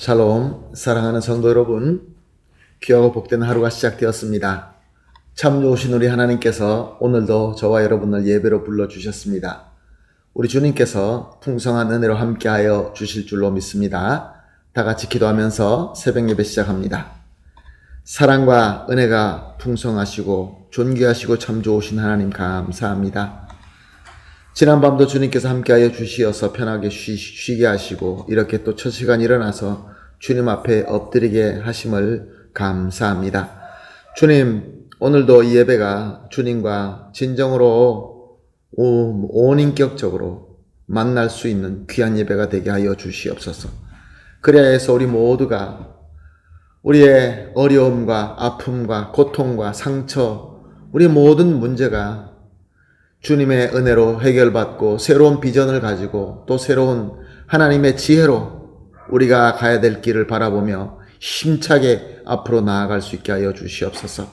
샬롬, 사랑하는 성도 여러분, 귀하고 복된 하루가 시작되었습니다. 참 좋으신 우리 하나님께서 오늘도 저와 여러분을 예배로 불러주셨습니다. 우리 주님께서 풍성한 은혜로 함께하여 주실 줄로 믿습니다. 다 같이 기도하면서 새벽 예배 시작합니다. 사랑과 은혜가 풍성하시고 존귀하시고 참 좋으신 하나님 감사합니다. 지난밤도 주님께서 함께하여 주시어서 편하게 쉬게 하시고 이렇게 또 첫 시간 일어나서 주님 앞에 엎드리게 하심을 감사합니다. 주님, 오늘도 이 예배가 주님과 진정으로 온인격적으로 만날 수 있는 귀한 예배가 되게 하여 주시옵소서. 그래야 해서 우리 모두가 우리의 어려움과 아픔과 고통과 상처, 우리 모든 문제가 주님의 은혜로 해결받고 새로운 비전을 가지고 또 새로운 하나님의 지혜로 우리가 가야 될 길을 바라보며 힘차게 앞으로 나아갈 수 있게 하여 주시옵소서.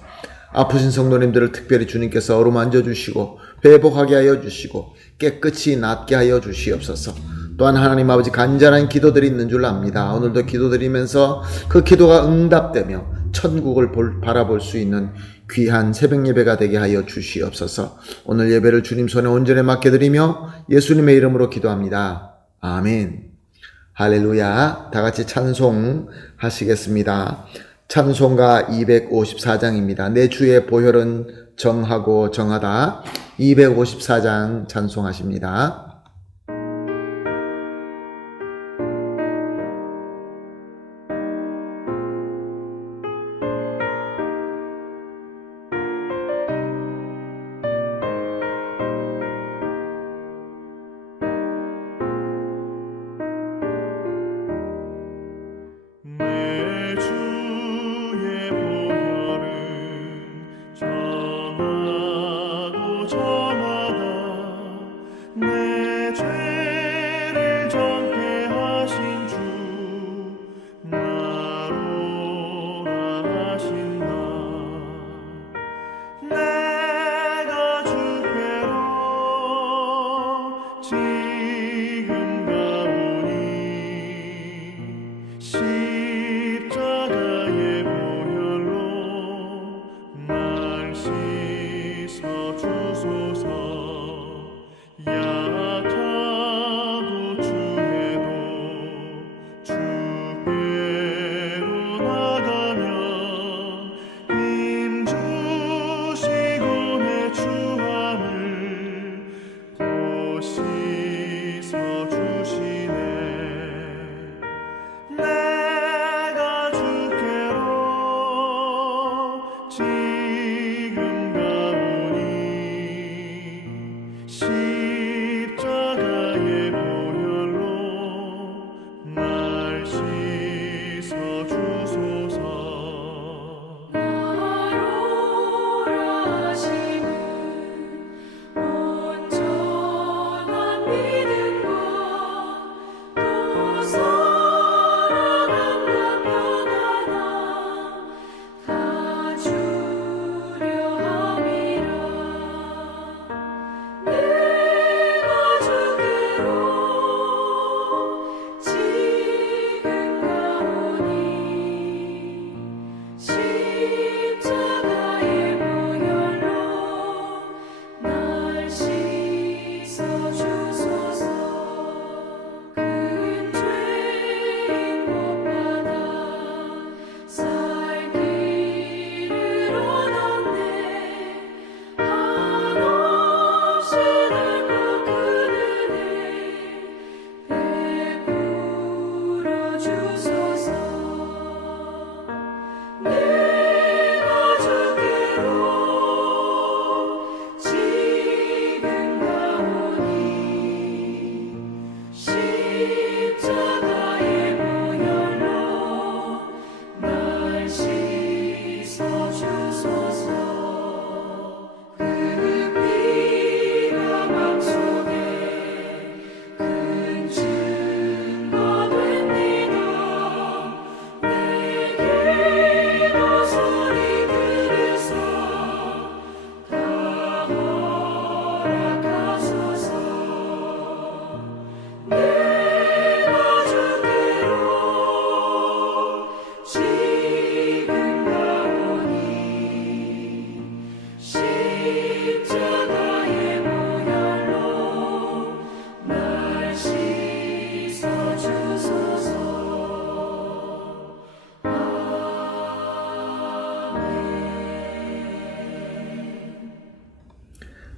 아프신 성도님들을 특별히 주님께서 어루만져 주시고 회복하게 하여 주시고 깨끗이 낫게 하여 주시옵소서. 또한 하나님 아버지 간절한 기도들이 있는 줄 압니다. 오늘도 기도드리면서 그 기도가 응답되며 천국을 바라볼 수 있는 귀한 새벽 예배가 되게 하여 주시옵소서. 오늘 예배를 주님 손에 온전히 맡겨드리며 예수님의 이름으로 기도합니다. 아멘. 할렐루야. 다 같이 찬송 하시겠습니다. 찬송가 254장입니다. 내 주의 보혈은 정하고 정하다. 254장 찬송하십니다.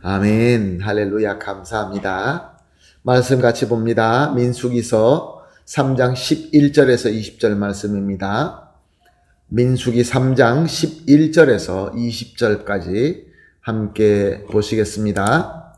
아멘. 할렐루야. 감사합니다. 말씀 같이 봅니다. 민수기서 3장 11절에서 20절 말씀입니다. 민수기 3장 11절에서 20절까지 함께 보시겠습니다.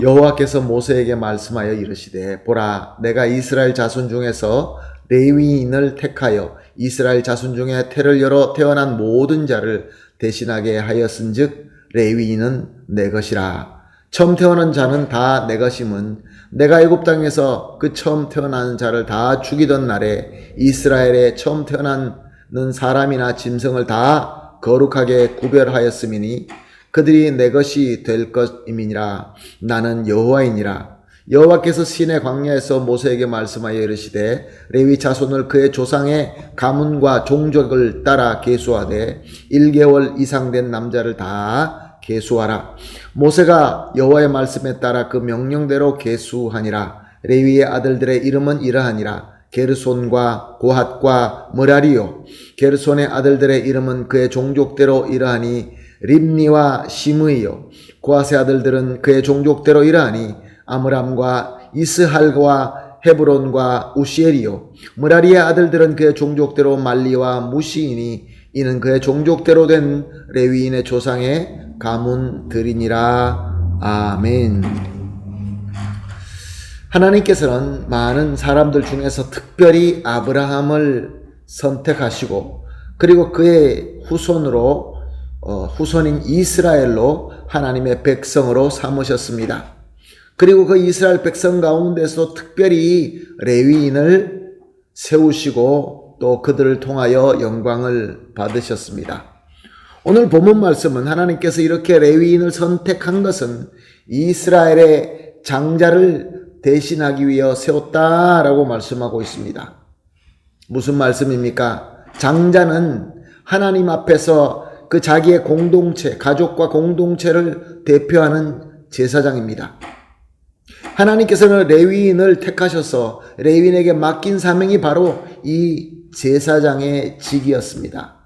여호와께서 모세에게 말씀하여 이르시되 보라 내가 이스라엘 자손 중에서 레위인을 택하여 이스라엘 자손 중에 태를 열어 태어난 모든 자를 대신하게 하였은즉 레위인은 내 것이라. 처음 태어난 자는 다 내 것임은 내가 애굽 땅에서 그 처음 태어난 자를 다 죽이던 날에 이스라엘에 처음 태어나는 사람이나 짐승을 다 거룩하게 구별하였음이니 그들이 내 것이 될 것임이니라. 나는 여호와이니라. 여호와께서 시내 광야에서 모세에게 말씀하여 이르시되 레위 자손을 그의 조상의 가문과 종족을 따라 계수하되 1개월 이상 된 남자를 다 계수하라. 모세가 여호와의 말씀에 따라 그 명령대로 계수하니라. 레위의 아들들의 이름은 이러하니라. 게르손과 고핫과 므라리요. 게르손의 아들들의 이름은 그의 종족대로 이러하니 립니와 시므이요. 고핫의 아들들은 그의 종족대로 이러하니 아므람과 이스할과 헤브론과 우시엘이요. 므라리의 아들들은 그의 종족대로 말리와 무시이니 이는 그의 종족대로 된 레위인의 조상의 가문들이니라. 아멘. 하나님께서는 많은 사람들 중에서 특별히 아브라함을 선택하시고 그리고 그의 후손인 이스라엘로 하나님의 백성으로 삼으셨습니다. 그리고 그 이스라엘 백성 가운데서 특별히 레위인을 세우시고 또 그들을 통하여 영광을 받으셨습니다. 오늘 본문 말씀은 하나님께서 이렇게 레위인을 선택한 것은 이스라엘의 장자를 대신하기 위해 세웠다라고 말씀하고 있습니다. 무슨 말씀입니까? 장자는 하나님 앞에서 그 자기의 공동체, 가족과 공동체를 대표하는 제사장입니다. 하나님께서는 레위인을 택하셔서 레위인에게 맡긴 사명이 바로 이 제사장의 직이었습니다.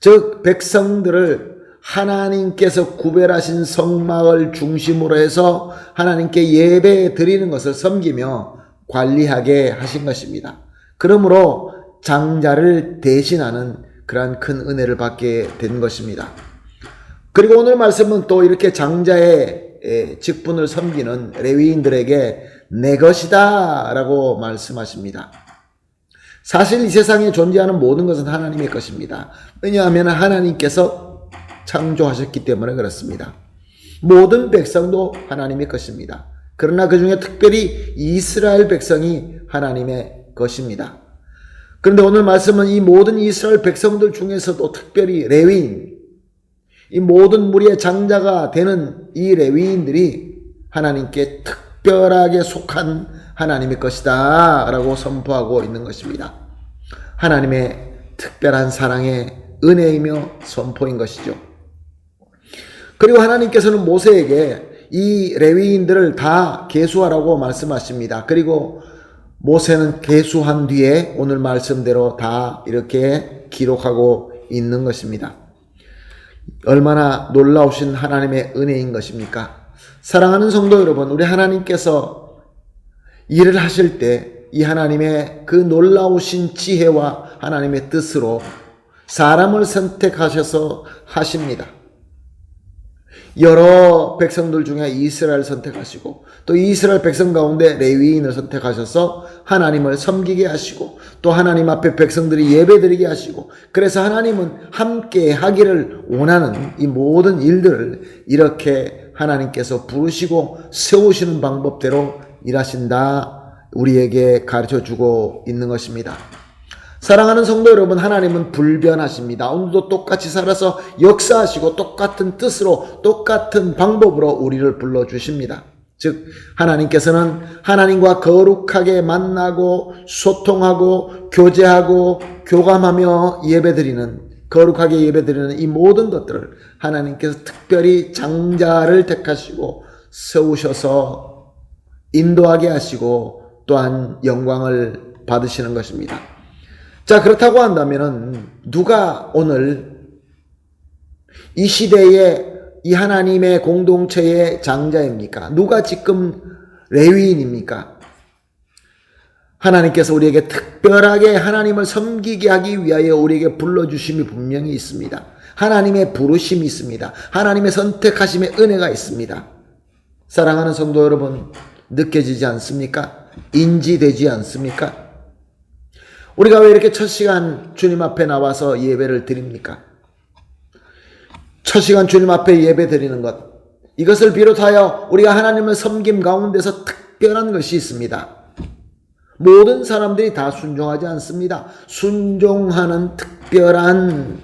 즉 백성들을 하나님께서 구별하신 성막을 중심으로 해서 하나님께 예배 드리는 것을 섬기며 관리하게 하신 것입니다. 그러므로 장자를 대신하는 그러한 큰 은혜를 받게 된 것입니다. 그리고 오늘 말씀은 또 이렇게 장자의 직분을 섬기는 레위인들에게 내 것이다 라고 말씀하십니다. 사실 이 세상에 존재하는 모든 것은 하나님의 것입니다. 왜냐하면 하나님께서 창조하셨기 때문에 그렇습니다. 모든 백성도 하나님의 것입니다. 그러나 그 중에 특별히 이스라엘 백성이 하나님의 것입니다. 그런데 오늘 말씀은 이 모든 이스라엘 백성들 중에서도 특별히 레위인, 이 모든 무리의 장자가 되는 이 레위인들이 하나님께 특별하게 속한 하나님의 것이다 라고 선포하고 있는 것입니다. 하나님의 특별한 사랑의 은혜이며 선포인 것이죠. 그리고 하나님께서는 모세에게 이 레위인들을 다 계수하라고 말씀하십니다. 그리고 모세는 계수한 뒤에 오늘 말씀대로 다 이렇게 기록하고 있는 것입니다. 얼마나 놀라우신 하나님의 은혜인 것입니까? 사랑하는 성도 여러분, 우리 하나님께서 일을 하실 때 이 하나님의 그 놀라우신 지혜와 하나님의 뜻으로 사람을 선택하셔서 하십니다. 여러 백성들 중에 이스라엘을 선택하시고 또 이스라엘 백성 가운데 레위인을 선택하셔서 하나님을 섬기게 하시고 또 하나님 앞에 백성들이 예배드리게 하시고 그래서 하나님은 함께 하기를 원하는 이 모든 일들을 이렇게 하나님께서 부르시고 세우시는 방법대로 일하신다 우리에게 가르쳐주고 있는 것입니다. 사랑하는 성도 여러분, 하나님은 불변하십니다. 오늘도 똑같이 살아서 역사하시고 똑같은 뜻으로 똑같은 방법으로 우리를 불러주십니다. 즉 하나님께서는 하나님과 거룩하게 만나고 소통하고 교제하고 교감하며 예배드리는 거룩하게 예배드리는 이 모든 것들을 하나님께서 특별히 장자를 택하시고 세우셔서 인도하게 하시고 또한 영광을 받으시는 것입니다. 자, 그렇다고 한다면 누가 오늘 이 시대에 이 하나님의 공동체의 장자입니까? 누가 지금 레위인입니까? 하나님께서 우리에게 특별하게 하나님을 섬기게 하기 위하여 우리에게 불러주심이 분명히 있습니다. 하나님의 부르심이 있습니다. 하나님의 선택하심의 은혜가 있습니다. 사랑하는 성도 여러분, 느껴지지 않습니까? 인지되지 않습니까? 우리가 왜 이렇게 첫 시간 주님 앞에 나와서 예배를 드립니까? 첫 시간 주님 앞에 예배 드리는 것, 이것을 비롯하여 우리가 하나님을 섬김 가운데서 특별한 것이 있습니다. 모든 사람들이 다 순종하지 않습니다. 순종하는 특별한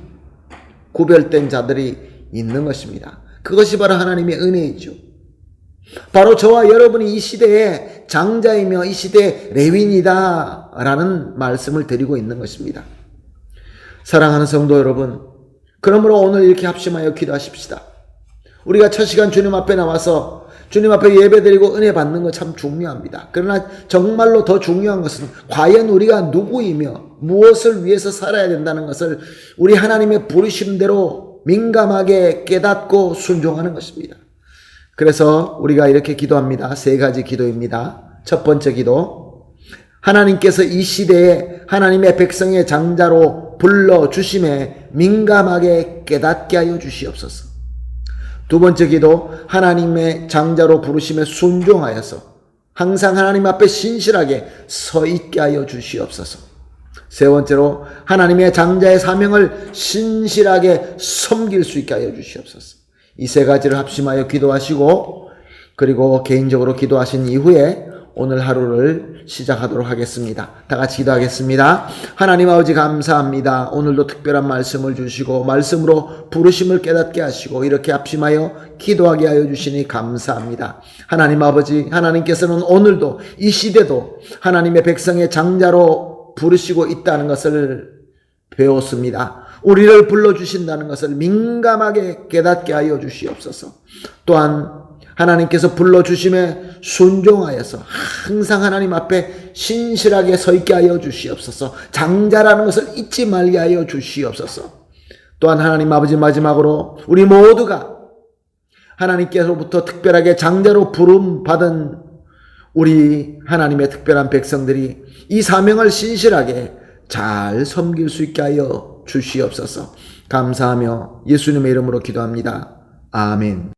구별된 자들이 있는 것입니다. 그것이 바로 하나님의 은혜이죠. 바로 저와 여러분이 이 시대의 장자이며 이 시대의 레위인이다 라는 말씀을 드리고 있는 것입니다. 사랑하는 성도 여러분, 그러므로 오늘 이렇게 합심하여 기도하십시다. 우리가 첫 시간 주님 앞에 나와서 주님 앞에 예배드리고 은혜 받는 거 참 중요합니다. 그러나 정말로 더 중요한 것은 과연 우리가 누구이며 무엇을 위해서 살아야 된다는 것을 우리 하나님의 부르심대로 민감하게 깨닫고 순종하는 것입니다. 그래서 우리가 이렇게 기도합니다. 3가지 기도입니다. 첫 번째 기도, 하나님께서 이 시대에 하나님의 백성의 장자로 불러주심에 민감하게 깨닫게 하여 주시옵소서. 두 번째 기도, 하나님의 장자로 부르심에 순종하여서 항상 하나님 앞에 신실하게 서 있게 하여 주시옵소서. 세 번째로, 하나님의 장자의 사명을 신실하게 섬길 수 있게 하여 주시옵소서. 이 3가지를 합심하여 기도하시고, 그리고 개인적으로 기도하신 이후에 오늘 하루를 시작하도록 하겠습니다. 다 같이 기도하겠습니다. 하나님 아버지 감사합니다. 오늘도 특별한 말씀을 주시고 말씀으로 부르심을 깨닫게 하시고 이렇게 합심하여 기도하게 하여 주시니 감사합니다. 하나님 아버지, 하나님께서는 오늘도 이 시대도 하나님의 백성의 장자로 부르시고 있다는 것을 배웠습니다. 우리를 불러주신다는 것을 민감하게 깨닫게 하여 주시옵소서. 또한 하나님께서 불러주심에 순종하여서 항상 하나님 앞에 신실하게 서 있게 하여 주시옵소서. 장자라는 것을 잊지 말게 하여 주시옵소서. 또한 하나님 아버지, 마지막으로 우리 모두가 하나님께로부터 특별하게 장자로 부름받은 우리 하나님의 특별한 백성들이 이 사명을 신실하게 잘 섬길 수 있게 하여 주시옵소서. 감사하며 예수님의 이름으로 기도합니다. 아멘.